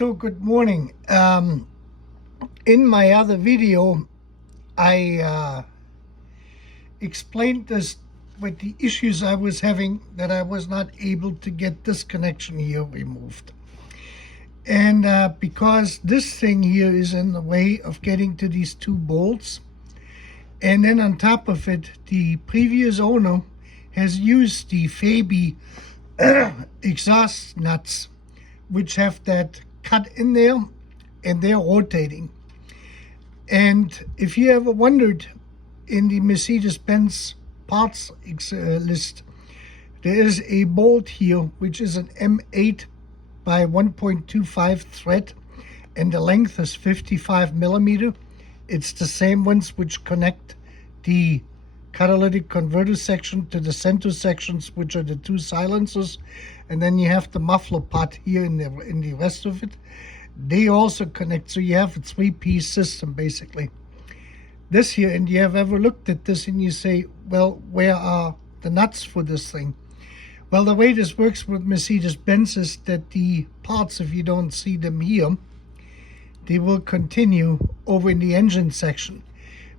So good morning. In my other video, I explained this with the issues I was having, that I was not able to get this connection here removed. And because this thing here is in the way of getting to these two bolts, and then on top of it, the previous owner has used the Fabi exhaust nuts, which have that cut in there, and they're rotating. And if you ever wondered, in the Mercedes-Benz parts list, there is a bolt here which is an M8 by 1.25 thread, and the length is 55 millimeter. It's the same ones which connect the catalytic converter section to the center sections, which are the two silencers, and then you have the muffler part here in the rest of it. They also connect, so you have a three-piece system basically. This here, and you have ever looked at this and you say, well, where are the nuts for this thing? Well, the way this works with Mercedes-Benz is that the parts, if you don't see them here, they will continue over in the engine section,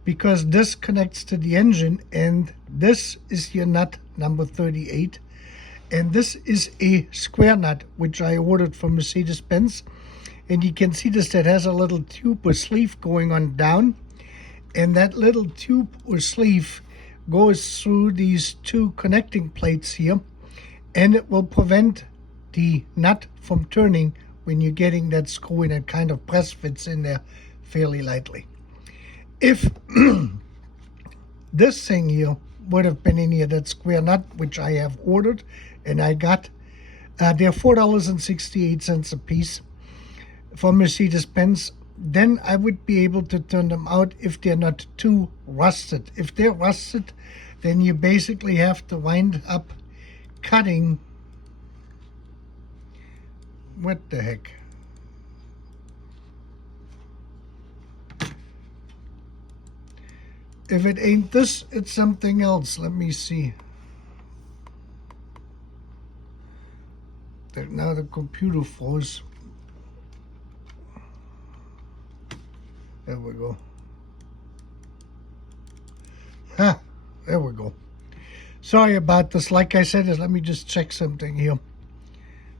because this connects to the engine, and this is your nut number 38, and this is a square nut which I ordered from Mercedes-Benz. And you can see this, that has a little tube or sleeve going on down, and that little tube or sleeve goes through these two connecting plates here, and it will prevent the nut from turning when you're getting that screw in. It kind of press fits in there fairly lightly. If this thing here would have been in here, that square nut, which I have ordered and I got, they're $4.68 a piece from Mercedes-Benz, then I would be able to turn them out if they're not too rusted. If they're rusted, then you basically have to wind up cutting, what the heck? If it ain't this, it's something else. Let me see. Now the computer froze. There we go. There we go. Sorry about this. Like I said, let me just check something here.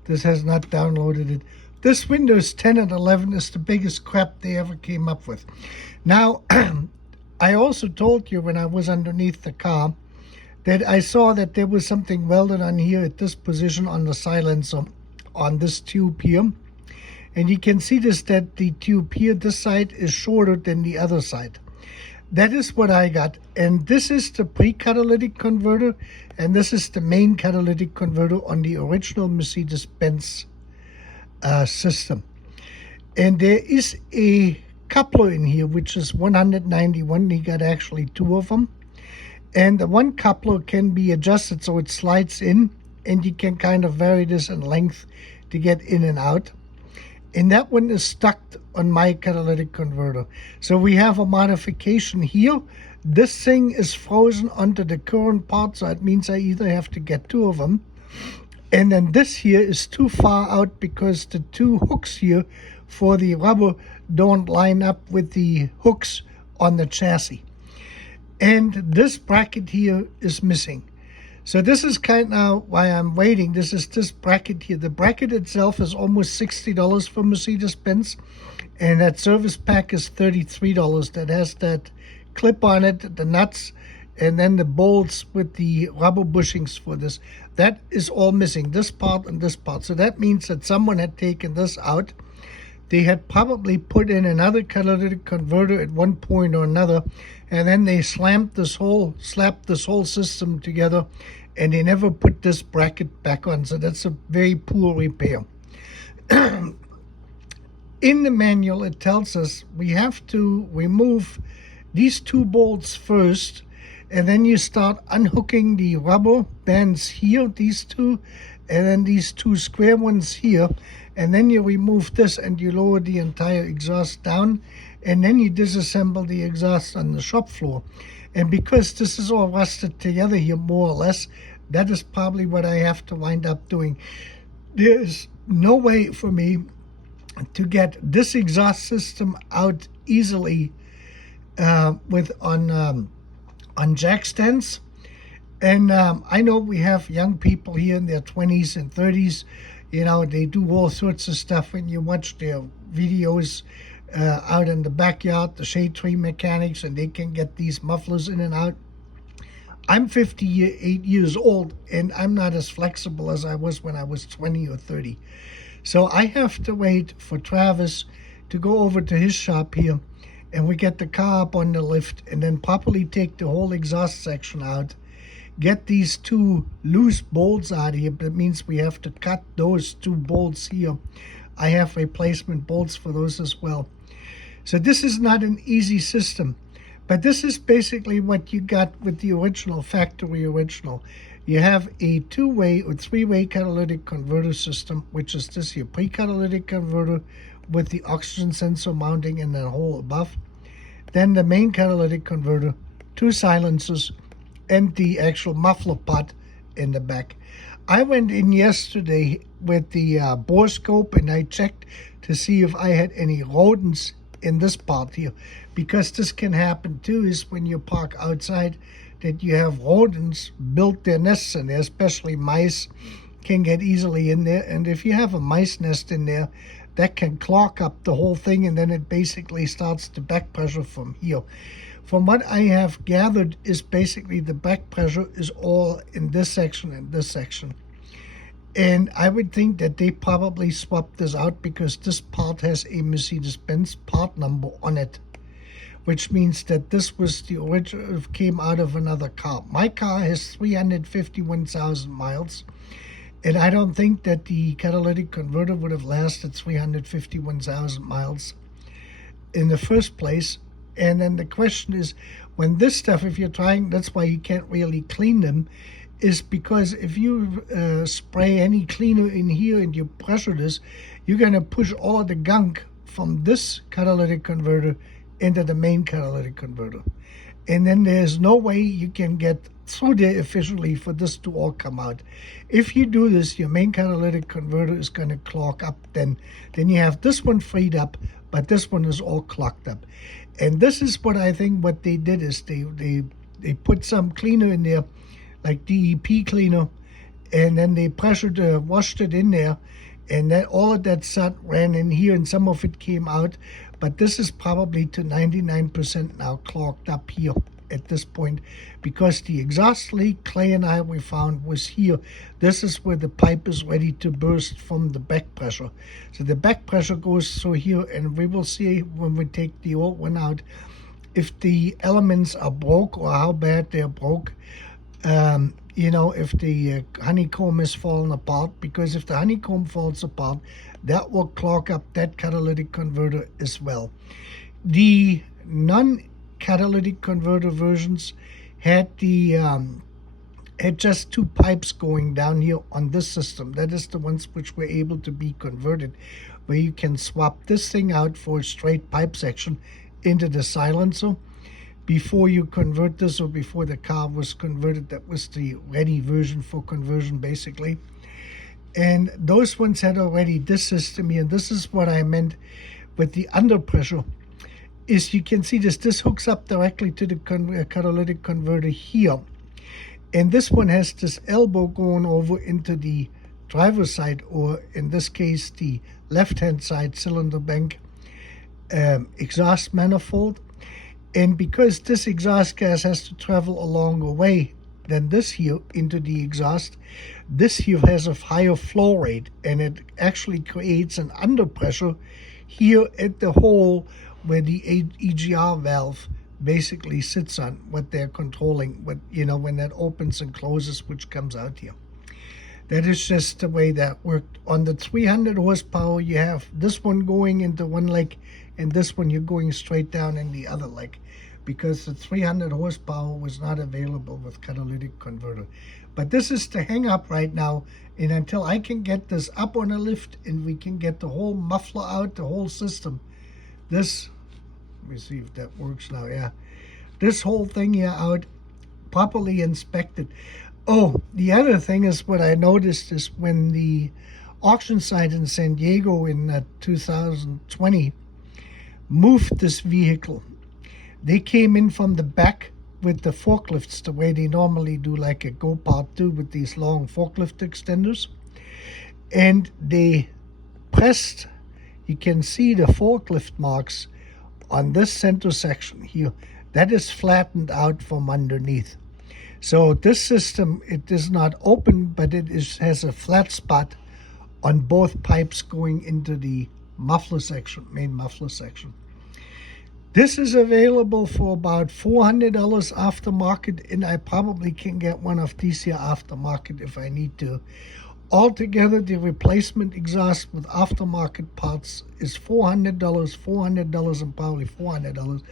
This has not downloaded it. This Windows 10 and 11 is the biggest crap they ever came up with. Now, I also told you when I was underneath the car that I saw that there was something welded on here at this position on the silencer, on this tube here. And you can see this, that the tube here, this side is shorter than the other side. That is what I got. And this is the pre-catalytic converter, and this is the main catalytic converter on the original Mercedes-Benz system. And there is a coupler in here, which is 191. He got actually two of them. And the one coupler can be adjusted so it slides in, and you can kind of vary this in length to get in and out. And that one is stuck on my catalytic converter. So we have a modification here. This thing is frozen onto the current part, so it means I either have to get two of them. And then this here is too far out because the two hooks here for the rubber don't line up with the hooks on the chassis. And this bracket here is missing. So this is kind of why I'm waiting. This is this bracket here. The bracket itself is almost $60 for Mercedes-Benz, and that service pack is $33. That has that clip on it, the nuts, and then the bolts with the rubber bushings for this. That is all missing, this part and this part. So that means that someone had taken this out. They had probably put in another catalytic converter at one point or another, and then they slapped this whole system together, and they never put this bracket back on. So that's a very poor repair. In the manual, it tells us we have to remove these two bolts first, and then you start unhooking the rubber bands here, these two, and then these two square ones here, and then you remove this and you lower the entire exhaust down, and then you disassemble the exhaust on the shop floor. And because this is all rusted together here more or less, that is probably what I have to wind up doing. There's no way for me to get this exhaust system out easily with on jack stands. And I know we have young people here in their 20s and 30s. You know, they do all sorts of stuff. When you watch their videos out in the backyard, the shade tree mechanics, and they can get these mufflers in and out. I'm 58 years old, and I'm not as flexible as I was when I was 20 or 30. So I have to wait for Travis to go over to his shop here, and we get the car up on the lift, and then properly take the whole exhaust section out, get these two loose bolts out of here. That means we have to cut those two bolts here. I have replacement bolts for those as well. So this is not an easy system, but this is basically what you got with the original, factory original. You have a two-way or three-way catalytic converter system, which is this here, pre-catalytic converter with the oxygen sensor mounting in the hole above. Then the main catalytic converter, two silencers, and the actual muffler pot in the back. I went in yesterday with the borescope and I checked to see if I had any rodents in this part here, because this can happen too, is when you park outside that you have rodents built their nests in there, especially mice can get easily in there. And if you have a mice nest in there, that can clog up the whole thing, and then it basically starts the back pressure from here. From what I have gathered is basically the back pressure is all in this section and this section. And I would think that they probably swapped this out because this part has a Mercedes-Benz part number on it, which means that this was the original, came out of another car. My car has 351,000 miles, and I don't think that the catalytic converter would have lasted 351,000 miles in the first place. And then the question is, when this stuff, if you're trying, that's why you can't really clean them, is because if you spray any cleaner in here and you pressure this, you're going to push all of the gunk from this catalytic converter into the main catalytic converter. And then there's no way you can get through there efficiently for this to all come out. If you do this, your main catalytic converter is going to clog up. Then you have this one freed up, but this one is all clogged up. And this is what I think what they did is they put some cleaner in there, like DEP cleaner, and then they washed it in there, and then all of that salt ran in here, and some of it came out. But this is probably to 99% now clogged up here at this point, because the exhaust leak Clay and I we found was here. This is where the pipe is ready to burst from the back pressure. So the back pressure goes through here, and we will see when we take the old one out if the elements are broke or how bad they're broke. You know, if the honeycomb is falling apart, because if the honeycomb falls apart, that will clog up that catalytic converter as well. The non-catalytic converter versions had had just two pipes going down here on this system. That is the ones which were able to be converted, where you can swap this thing out for a straight pipe section into the silencer. Before you convert this, or before the car was converted, that was the ready version for conversion basically. And those ones had already this system here. This is what I meant with the under pressure, is you can see this hooks up directly to the catalytic converter here. And this one has this elbow going over into the driver's side, or in this case, the left-hand side cylinder bank exhaust manifold. And because this exhaust gas has to travel a longer way than this here into the exhaust, this here has a higher flow rate, and it actually creates an underpressure here at the hole where the EGR valve basically sits on, what they're controlling, what, you know, when that opens and closes, which comes out here. That is just the way that worked. On the 300 horsepower, you have this one going into one leg, and this one you're going straight down in the other leg, because the 300 horsepower was not available with catalytic converter. But this is the hang up right now, and until I can get this up on a lift and we can get the whole muffler out, the whole system, this, let me see if that works now, yeah, this whole thing here out, properly inspected. Oh, the other thing is, what I noticed is when the auction site in San Diego in 2020 moved this vehicle. They came in from the back with the forklifts, the way they normally do, like a go-kart do with these long forklift extenders. And they pressed, you can see the forklift marks on this center section here. That is flattened out from underneath. So this system, it is not open, but it has a flat spot on both pipes going into the muffler section, main muffler section. This is available for about $400 aftermarket, and I probably can get one of these here aftermarket if I need to. Altogether, the replacement exhaust with aftermarket parts is $400, $400 and probably $400.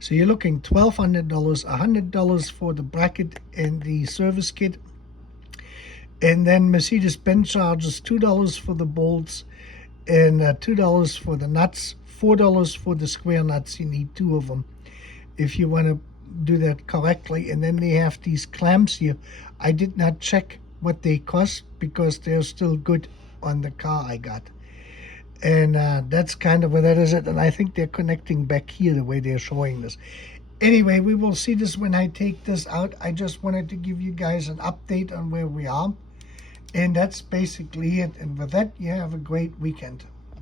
So you're looking $1,200, $100 for the bracket and the service kit. And then Mercedes-Benz charges $2 for the bolts and $2 for the nuts, $4 for the square nuts. You need 2 of them if you want to do that correctly. And then they have these clamps here. I did not check what they cost because they're still good on the car I got. And that's kind of where that is it. And I think they're connecting back here the way they're showing this. Anyway, we will see this when I take this out. I just wanted to give you guys an update on where we are. And that's basically it. And with that, you have a great weekend.